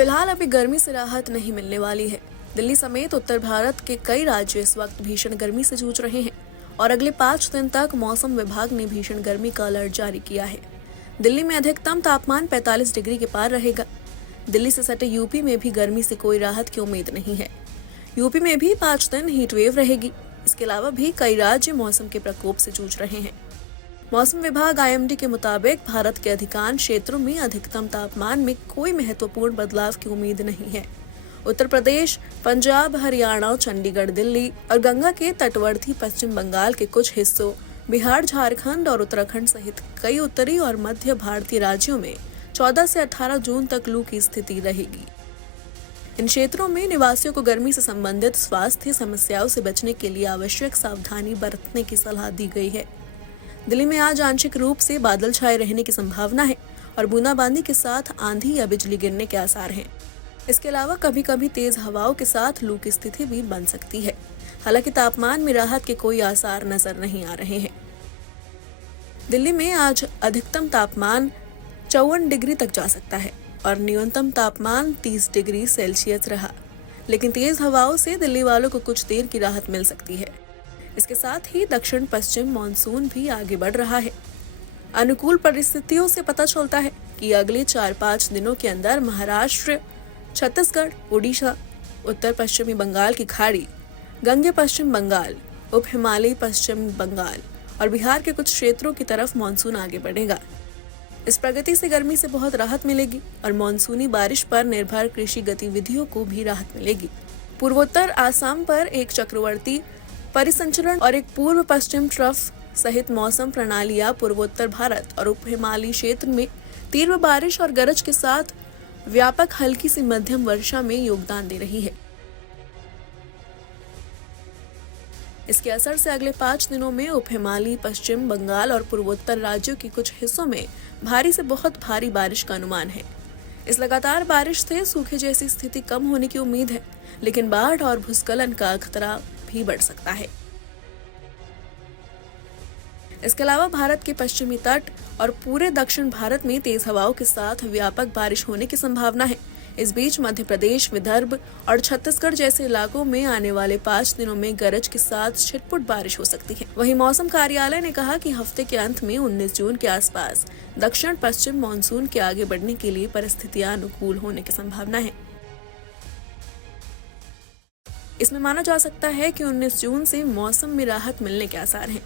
फिलहाल अभी गर्मी से राहत नहीं मिलने वाली है। दिल्ली समेत उत्तर भारत के कई राज्य इस वक्त भीषण गर्मी से जूझ रहे हैं और अगले 5 दिन तक मौसम विभाग ने भीषण गर्मी का अलर्ट जारी किया है। दिल्ली में अधिकतम तापमान 45 डिग्री के पार रहेगा। दिल्ली से सटे यूपी में भी गर्मी से कोई राहत की उम्मीद नहीं है। यूपी में भी 5 दिन हीट वेव रहेगी। इसके अलावा भी कई राज्य मौसम के प्रकोप से जूझ रहे हैं। मौसम विभाग IMD के मुताबिक भारत के अधिकांश क्षेत्रों में अधिकतम तापमान में कोई महत्वपूर्ण बदलाव की उम्मीद नहीं है। उत्तर प्रदेश, पंजाब, हरियाणा, चंडीगढ़, दिल्ली और गंगा के तटवर्ती पश्चिम बंगाल के कुछ हिस्सों, बिहार, झारखंड और उत्तराखंड सहित कई उत्तरी और मध्य भारतीय राज्यों में 14 से 18 जून तक लू की स्थिति रहेगी। इन क्षेत्रों में निवासियों को गर्मी से संबंधित स्वास्थ्य समस्याओं से बचने के लिए आवश्यक सावधानी बरतने की सलाह दी गई है। दिल्ली में आज आंशिक रूप से बादल छाए रहने की संभावना है और बूंदाबांदी के साथ आंधी या बिजली गिरने के आसार हैं। इसके अलावा कभी कभी तेज हवाओं के साथ लू की स्थिति भी बन सकती है। हालांकि तापमान में राहत के कोई आसार नजर नहीं आ रहे हैं। दिल्ली में आज अधिकतम तापमान 54 डिग्री तक जा सकता है और न्यूनतम तापमान 30 डिग्री सेल्सियस रहा। लेकिन तेज हवाओं से दिल्ली वालों को कुछ देर की राहत मिल सकती है। इसके साथ ही दक्षिण पश्चिम मानसून भी आगे बढ़ रहा है। अनुकूल परिस्थितियों से पता चलता है कि अगले 4-5 दिनों के अंदर महाराष्ट्र, छत्तीसगढ़, उड़ीसा, उत्तर पश्चिमी बंगाल की खाड़ी, गंगे पश्चिम बंगाल, उप हिमालयी पश्चिम बंगाल और बिहार के कुछ क्षेत्रों की तरफ मानसून आगे बढ़ेगा। इस प्रगति से गर्मी से बहुत राहत मिलेगी और मानसूनी बारिश पर निर्भर कृषि गतिविधियों को भी राहत मिलेगी। पूर्वोत्तर आसाम पर एक चक्रवर्ती परिसंचरण और एक पूर्व पश्चिम ट्रफ सहित मौसम प्रणालियां पूर्वोत्तर भारत और उप हिमालयी क्षेत्र में तीव्र बारिश और गरज के साथ व्यापक हल्की से मध्यम वर्षा में योगदान दे रही है। इसके असर से अगले 5 दिनों में उप हिमालयी पश्चिम बंगाल और पूर्वोत्तर राज्यों के कुछ हिस्सों में भारी से बहुत भारी बारिश का अनुमान है। इस लगातार बारिश से सूखे जैसी स्थिति कम होने की उम्मीद है, लेकिन बाढ़ और भूस्खलन का खतरा भी बढ़ सकता है। इसके अलावा भारत के पश्चिमी तट और पूरे दक्षिण भारत में तेज हवाओं के साथ व्यापक बारिश होने की संभावना है। इस बीच मध्य प्रदेश, विदर्भ और छत्तीसगढ़ जैसे इलाकों में आने वाले 5 दिनों में गरज के साथ छिटपुट बारिश हो सकती है। वहीं मौसम कार्यालय ने कहा कि हफ्ते के अंत में 19 जून के आसपास दक्षिण पश्चिम मानसून के आगे बढ़ने के लिए परिस्थितियां अनुकूल होने की संभावना है। इसमें माना जा सकता है कि 19 जून से मौसम में राहत मिलने के आसार हैं।